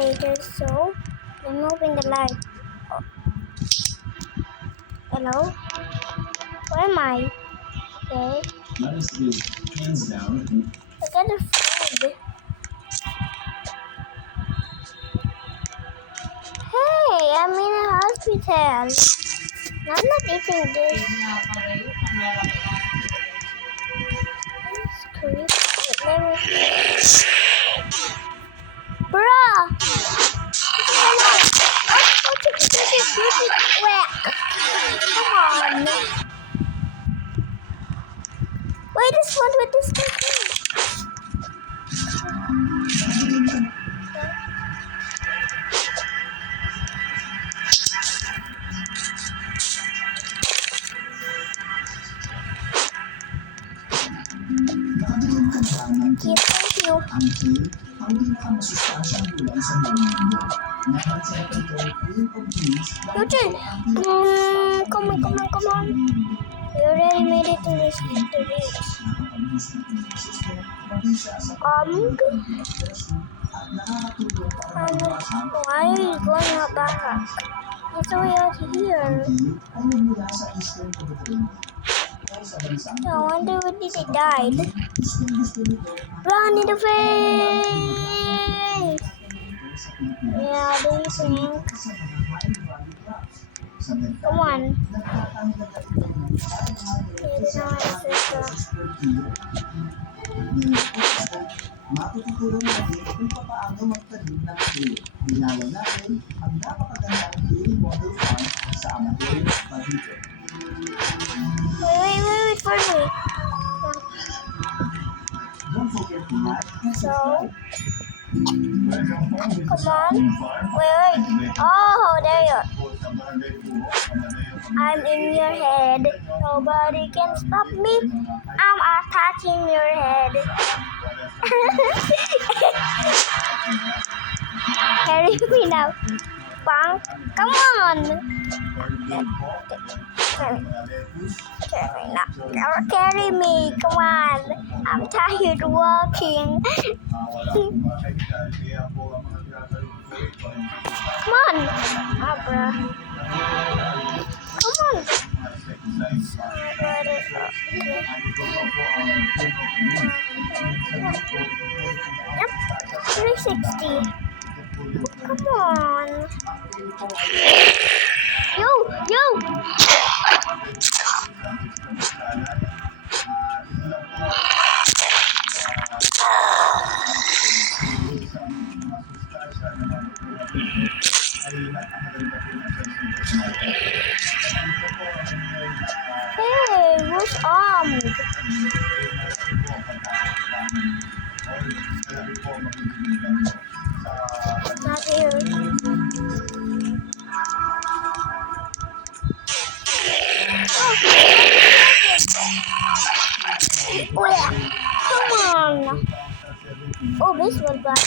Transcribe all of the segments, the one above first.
later, so removing the light. Oh. Hello? Where am I? Okay. Let us do hands down. Look at the food. Hey, I'm in a hospital. I'm not eating this. It's creepy. Let me... Bruh! Whack! Come on. Wait, this one with this guy. Thank you. Ang key, ang pinakamasustansyang gulay sa buong mundo. Napansin ko ito yung pag-bilis Eugene, come on. You already made it to this reach. Why are you going out back? It's way out here. I wonder what if he died. Run in the face! Yeah, do you think? Come on. It's not my sister. Matutulungan natin kung paano magtanim ng tuyo. Dinalaw natin ang napakagandang dairy model farm sa Amador, Cavite. Wait for me. Don't forget to like and So, subscribe. come on. Wait. Oh, there you are. I'm in your head. Nobody can stop me. I'm attaching your head. Carry me now. Bang. Come on. Carry me. Come on. I'm tired walking. Come on. Abra. Come on. Yep. 360. Come on. Yo. Hey, who's armed? Not here. Oh yeah. Come on. Oh, baseball bat.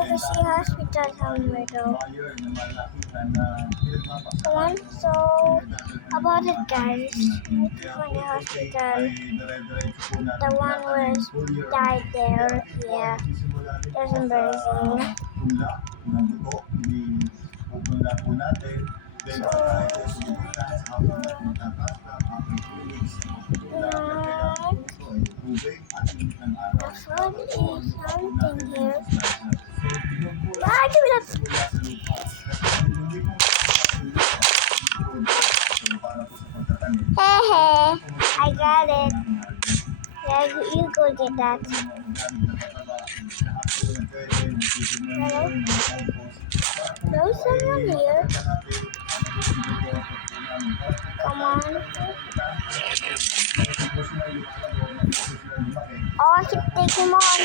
Legacy Hospital somewhere though. Come on, so about it guys. Need to find the hospital. The one where died there. Yeah. That's embarrassing. The food is something here. Ah, give me that. Hey, I got it. Yeah, you go get that. Hello? There's someone here. Come on. Oh, I keep taking him on.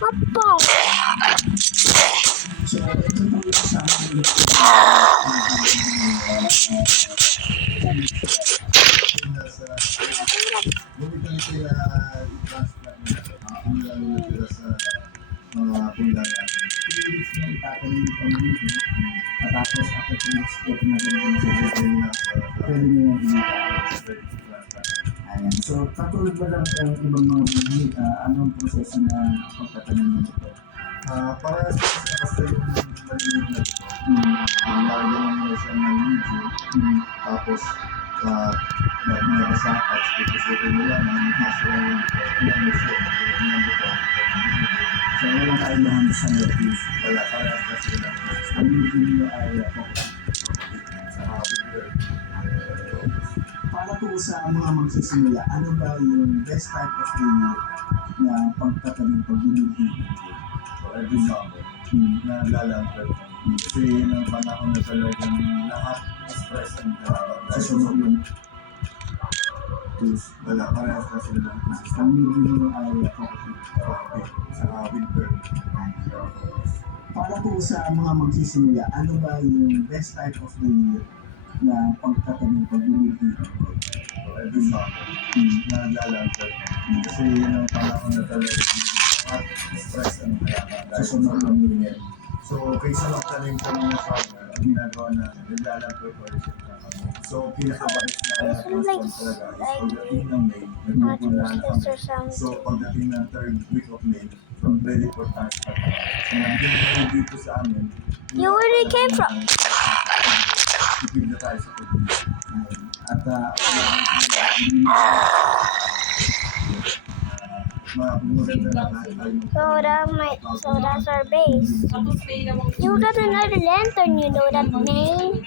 Mapong. Pwede nyo yung Ayan. So, katulad ba lang ang ibang mga bibig, anong proseso na pagtatanim nito? Para basta yung maliit na ito, lagyan mo siya ng medium, tapos nabasa at ipusukin mo lang ang kaso ng ito. So, walang kailangan sa lettuce. Wala, para kasi lang. Ang medium nyo ay Sa winter. para po sa mga magsisimula, ano ba yung best type of year na pagtatanim pagbibig? So, every summer, naglalantern. Kasi yun ang panahon na talagang lahat stress ang kalaban. Sa sunod yun, Wala, parehas kasi lang. ang medium nyo ay Sa winter. para po sa mga magsisimula, ano ba yung best type of the year na pagtatanim pagbibig? So, every summer, naglalantern. Kasi yun ang panahon na talagang lahat stress ang kalaban. Sa sunod yun, So, kaysa magtanim ka ng summer, ang ginagawa natin, naglalantern ko rin siya. So, pinakabalis na transform talaga is pagdating ng May, nagpupunlahan Useless kami. or something. So, pagdating ng third week of May, from ready for transport. And ang ginagawa dito sa amin, You where they came from? Tipid na tayo sa tubig. at Maganda na lahat tayo. So that's our base. You got another lantern, you know that name?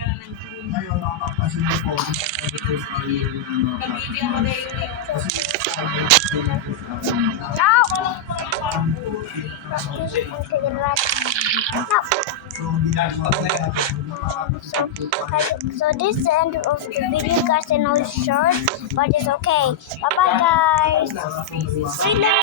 Ngayon, nakakasin ko, ito tayo ng Ow! Into the rat. No. So, ginagawa natin So this is the end of the video, guys. I know it's short, but it's okay. Bye bye, guys. See you later.